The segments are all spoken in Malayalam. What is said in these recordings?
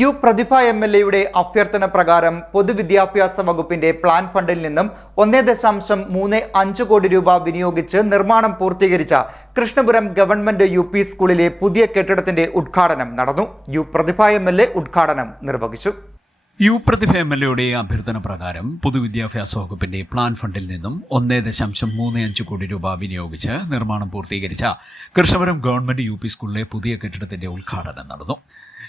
യു പ്രതിഭ MLAയുടെ അഭ്യർത്ഥന പ്രകാരം പൊതുവിദ്യാഭ്യാസ വകുപ്പിന്റെ പ്ലാൻ ഫണ്ടിൽ നിന്നും 1.35 കോടി രൂപ വിനിയോഗിച്ച് നിർമ്മാണം പൂർത്തീകരിച്ച കൃഷ്ണപുരം ഗവൺമെന്റ് UP സ്കൂളിലെ പുതിയ കെട്ടിടത്തിന്റെ ഉദ്ഘാടനം നടന്നു. യു പ്രതിഭ MLA ഉദ്ഘാടനം നിർവഹിച്ചു. യു പ്രതിഭ MLAയുടെ അഭ്യർത്ഥന പ്രകാരം പൊതുവിദ്യാഭ്യാസ വകുപ്പിന്റെ പ്ലാൻ ഫണ്ടിൽ നിന്നും 1.35 കോടി രൂപ വിനിയോഗിച്ച് നിർമ്മാണം പൂർത്തീകരിച്ച കൃഷ്ണപുരം ഗവൺമെന്റ് UP സ്കൂളിലെ പുതിയ കെട്ടിടത്തിന്റെ ഉദ്ഘാടനം നടന്നു.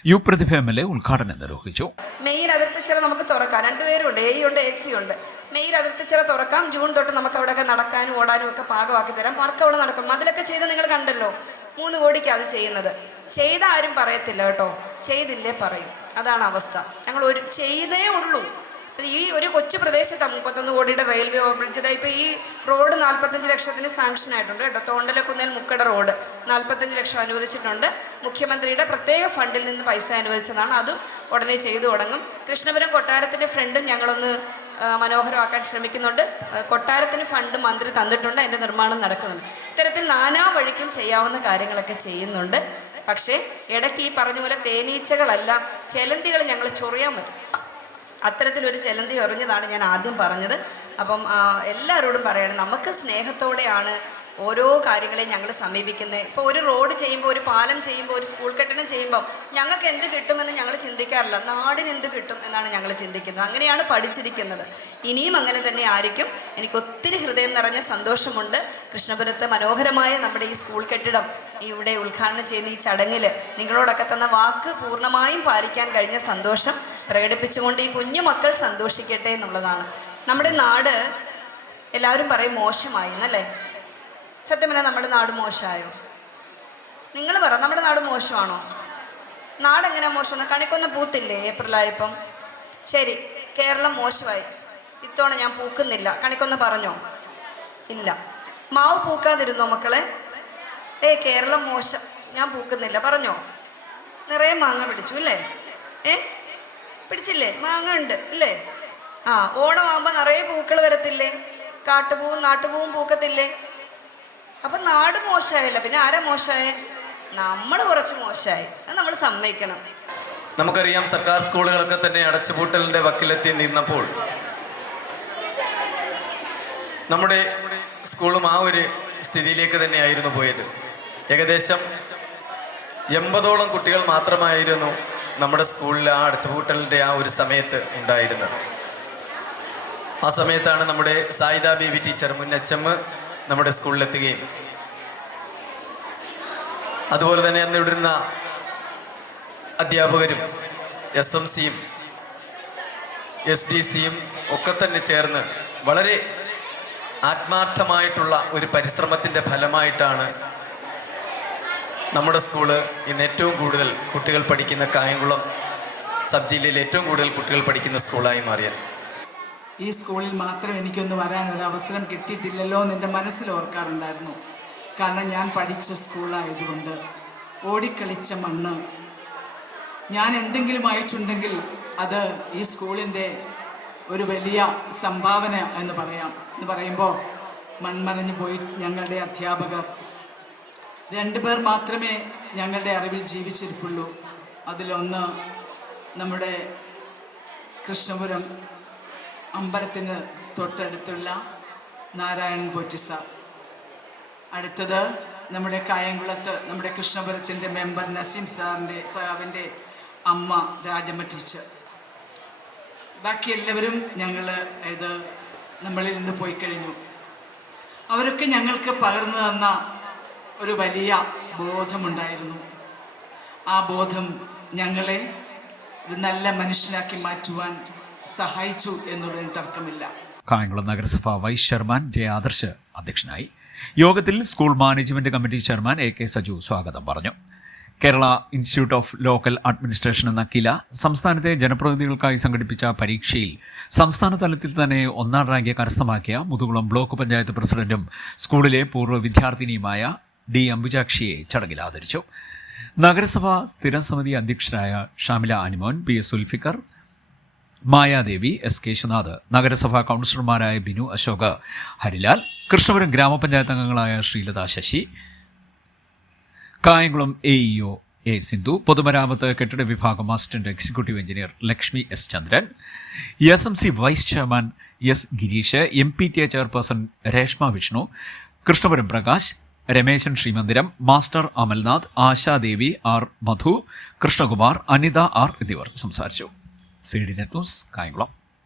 യു പ്രതിഭ MLA ഉദ്ഘാടനം നിർവഹിച്ചു. മെയിൽ അതിർത്തിച്ചിറ നമുക്ക് തുറക്കാം, രണ്ടുപേരുണ്ട്, A ഉണ്ട് AC ഉണ്ട്. മെയിൽ അതിർത്തിച്ചിറ തുറക്കാം. ജൂൺ തൊട്ട് നമുക്ക് അവിടെയൊക്കെ നടക്കാനും ഓടാനും ഒക്കെ പാകമാക്കി തരാം. വർക്ക് അവിടെ നടക്കും. അതിലൊക്കെ ചെയ്ത് നിങ്ങൾ കണ്ടല്ലോ. 3 കോടിക്ക് അത് ചെയ്യുന്നത്. ചെയ്ത ആരും പറയത്തില്ല കേട്ടോ, ചെയ്തില്ലേ പറയും. അതാണ് അവസ്ഥ. ഞങ്ങൾ ചെയ്തേ ഉള്ളൂ. ഈ ഒരു കൊച്ചു പ്രദേശത്ത് 31 കോടിയുടെ റെയിൽവേ ഓവർബ്രിഡ്ജ്. ഇപ്പോൾ ഈ റോഡ് 45 ലക്ഷത്തിന് സാങ്ഷൻ ആയിട്ടുണ്ട് കേട്ടോ. തോണ്ടലക്കുന്നേൽ മുക്കട റോഡ് 45 ലക്ഷം അനുവദിച്ചിട്ടുണ്ട്. മുഖ്യമന്ത്രിയുടെ പ്രത്യേക ഫണ്ടിൽ നിന്ന് പൈസ അനുവദിച്ചതാണ്. അതും ഉടനെ ചെയ്തു തുടങ്ങും. കൃഷ്ണപുരം കൊട്ടാരത്തിൻ്റെ ഫ്രണ്ടും ഞങ്ങളൊന്ന് മനോഹരമാക്കാൻ ശ്രമിക്കുന്നുണ്ട്. കൊട്ടാരത്തിന് ഫണ്ട് മന്ത്രി തന്നിട്ടുണ്ട്, അതിൻ്റെ നിർമ്മാണം നടക്കുന്നുണ്ട്. ഇത്തരത്തിൽ നാനാ വഴിക്കും ചെയ്യാവുന്ന കാര്യങ്ങളൊക്കെ ചെയ്യുന്നുണ്ട്. പക്ഷേ ഇടയ്ക്ക് ഈ പറഞ്ഞ പോലെ തേനീച്ചകളല്ല, ചെലന്തികൾ ഞങ്ങൾ ചൊറിയാൻ പറ്റും. അത്തരത്തിലൊരു ചെലന്തി എറിഞ്ഞതാണ് ഞാൻ ആദ്യം പറഞ്ഞത്. അപ്പം എല്ലാവരോടും പറയണം, നമുക്ക് സ്നേഹത്തോടെയാണ് ഓരോ കാര്യങ്ങളെയും ഞങ്ങൾ സമീപിക്കുന്നത്. ഇപ്പോൾ ഒരു റോഡ് ചെയ്യുമ്പോൾ, ഒരു പാലം ചെയ്യുമ്പോൾ, ഒരു സ്കൂൾ കെട്ടിടം ചെയ്യുമ്പോൾ ഞങ്ങൾക്ക് എന്ത് കിട്ടുമെന്ന് ഞങ്ങൾ ചിന്തിക്കാറില്ല, നാടിന് എന്ത് കിട്ടും എന്നാണ് ഞങ്ങൾ ചിന്തിക്കുന്നത്. അങ്ങനെയാണ് പഠിച്ചിരിക്കുന്നത്. ഇനിയും അങ്ങനെ തന്നെ ആയിരിക്കും. എനിക്ക് ഒത്തിരി ഹൃദയം നിറഞ്ഞ സന്തോഷമുണ്ട്. കൃഷ്ണപുരത്ത് മനോഹരമായ നമ്മുടെ ഈ സ്കൂൾ കെട്ടിടം ഇവിടെ ഉദ്ഘാടനം ചെയ്യുന്ന ഈ ചടങ്ങിൽ നിങ്ങളോടൊക്കെ തന്ന വാക്ക് പൂർണ്ണമായും പാലിക്കാൻ കഴിഞ്ഞ സന്തോഷം പ്രകടിപ്പിച്ചുകൊണ്ട് ഈ കുഞ്ഞു മക്കൾ സന്തോഷിക്കട്ടെ എന്നുള്ളതാണ്. നമ്മുടെ നാട് എല്ലാവരും പറയും മോശമായി എന്നല്ലേ? സത്യമല്ല, നമ്മുടെ നാട് മോശമായോ? നിങ്ങൾ പറ, നമ്മുടെ നാട് മോശമാണോ? നാടെങ്ങനെ മോശമെന്ന്? കണിക്കൊന്ന പൂത്തില്ലേ ഏപ്രിലായപ്പം? ശരി, കേരളം മോശമായി. ഇത്തവണ ഞാൻ പൂക്കുന്നില്ല, കണിക്കൊന്ന പറഞ്ഞോ? ഇല്ല. മാവ് പൂക്കാതിരുന്നോ മക്കളെ? കേരളം മോശം, ഞാൻ പൂക്കുന്നില്ല പറഞ്ഞോ? നിറയെ മാങ്ങ പിടിച്ചു അല്ലേ? പിടിച്ചില്ലേ? മാങ്ങ ഉണ്ട് അല്ലേ? ഓണമാകുമ്പോൾ നിറയെ പൂക്കൾ വരത്തില്ലേ? കാട്ടുപൂവും നാട്ടുപൂവും പൂക്കത്തില്ലേ? അപ്പം നാട് മോശമായില്ല, പിന്നെ ആരാ മോശമായ? നമ്മൾ കുറച്ച് മോശമായി. അത് നമ്മൾ സമ്മതിക്കണം. നമുക്കറിയാം, സർക്കാർ സ്കൂളുകളൊക്കെ തന്നെ അടച്ചുപൂട്ടലിന്റെ വക്കിലെത്തി നിന്നപ്പോൾ നമ്മുടെ സ്കൂളും ആ ഒരു സ്ഥിതിയിലേക്ക് തന്നെയായിരുന്നു പോയത്. ഏകദേശം 80ഓളം കുട്ടികൾ മാത്രമായിരുന്നു നമ്മുടെ സ്കൂളിൽ ആ അടച്ചുപൂട്ടലിൻ്റെ ആ ഒരു സമയത്ത് ഉണ്ടായിരുന്നത്. ആ സമയത്താണ് നമ്മുടെ സായിദ ബീവി ടീച്ചർ, മുൻ HM, നമ്മുടെ സ്കൂളിലെത്തുകയും അതുപോലെ തന്നെ അന്ന് ഇവിടുന്ന അധ്യാപകരും SMCയും SDCയും ഒക്കെ തന്നെ ചേർന്ന് വളരെ ആത്മാർത്ഥമായിട്ടുള്ള ഒരു പരിശ്രമത്തിൻ്റെ ഫലമായിട്ടാണ് നമ്മുടെ സ്കൂള് ഇന്ന് ഏറ്റവും കൂടുതൽ കുട്ടികൾ പഠിക്കുന്ന, കായംകുളം സബ് ജില്ലയിൽ ഏറ്റവും കൂടുതൽ കുട്ടികൾ പഠിക്കുന്ന സ്കൂളായി മാറിയത്. ഈ സ്കൂളിൽ മാത്രം എനിക്കൊന്ന് വരാനൊരു അവസരം കിട്ടിയിട്ടില്ലല്ലോ എന്ന് എൻ്റെ മനസ്സിൽ ഓർക്കാറുണ്ടായിരുന്നു. കാരണം ഞാൻ പഠിച്ച സ്കൂളായതുകൊണ്ട് ഓടിക്കളിച്ച മണ്ണ്. ഞാൻ എന്തെങ്കിലും ആയിട്ടുണ്ടെങ്കിൽ അത് ഈ സ്കൂളിൻ്റെ ഒരു വലിയ സംഭാവന എന്ന് പറയാം. എന്ന് പറയുമ്പോൾ മൺമറഞ്ഞു പോയി ഞങ്ങളുടെ അധ്യാപകർ 2 പേർ മാത്രമേ ഞങ്ങളുടെ അറിവിൽ ജീവിച്ചിരിപ്പുള്ളൂ. അതിലൊന്ന് നമ്മുടെ കൃഷ്ണപുരം അമ്പലത്തിന് തൊട്ടടുത്തുള്ള നാരായണൻ പോറ്റി സാർ. അടുത്തത് നമ്മുടെ കായംകുളത്ത് നമ്മുടെ കൃഷ്ണപുരത്തിൻ്റെ മെമ്പർ നസീം സാറിൻ്റെ അമ്മ രാജമ്മ ടീച്ചർ. ബാക്കി എല്ലാവരും നമ്മളിൽ നിന്ന് പോയി കഴിഞ്ഞു. അവരൊക്കെ ഞങ്ങൾക്ക് പകർന്നു തന്ന ഒരു വലിയ ബോധമുണ്ടായിരുന്നു. ആ ബോധം ഞങ്ങളെ ഒരു നല്ല മനുഷ്യനാക്കി മാറ്റുവാൻ സഹായിച്ചു എന്നുള്ളതിന് തർക്കമില്ല. കായംകുളം നഗരസഭ വൈസ് ചെയർമാൻ ആദർശ് അധ്യക്ഷനായി. യോഗത്തിൽ school management committee chairman AK Saju സ്വാഗതം പറഞ്ഞു. Kerala institute of local administration എന്ന കില സംസ്ഥാനത്തെ ജനപ്രതിനിധികൾക്കായി സംഘടിപ്പിച്ച പരീക്ഷയിൽ സംസ്ഥാന തലത്തിൽ തന്നെ 1ാം റാങ്ക് കരസ്ഥമാക്കിയ മുതുകുളം ബ്ലോക്ക് പഞ്ചായത്ത് പ്രസിഡന്റും സ്കൂളിലെ പൂർവ്വ വിദ്യാർത്ഥിനിയുമായ D അംബുജാക്ഷിയെ ചടങ്ങിൽ ആദരിച്ചു. നഗരസഭാ സ്ഥിരം സമിതി അധ്യക്ഷരായ ഷാമില അനിമോൻ, PS സുൽഫിക്കർ, മായാദേവി, S കേശനാഥ്, നഗരസഭാ കൗൺസിലർമാരായ ബിനു അശോക്, ഹരിലാൽ, കൃഷ്ണപുരം ഗ്രാമപഞ്ചായത്ത് അംഗങ്ങളായ ശ്രീലത ശശി, കായംകുളം AEO എ സിന്ധു, പൊതുമരാമത്ത് കെട്ടിട വിഭാഗം assistant executive engineer Lakshmi S Chandran, SMC vice chairman S Gireesh, MPTA chairperson Reshma Vishnu, Krishnapuram Prakash, Rameshan Sreemandiram, master Amalnath, Ashadevi, R Madhu, Krishnakumar, Anitha R എന്നിവർ സംസാരിച്ചു. CD net news, Kayamkulam.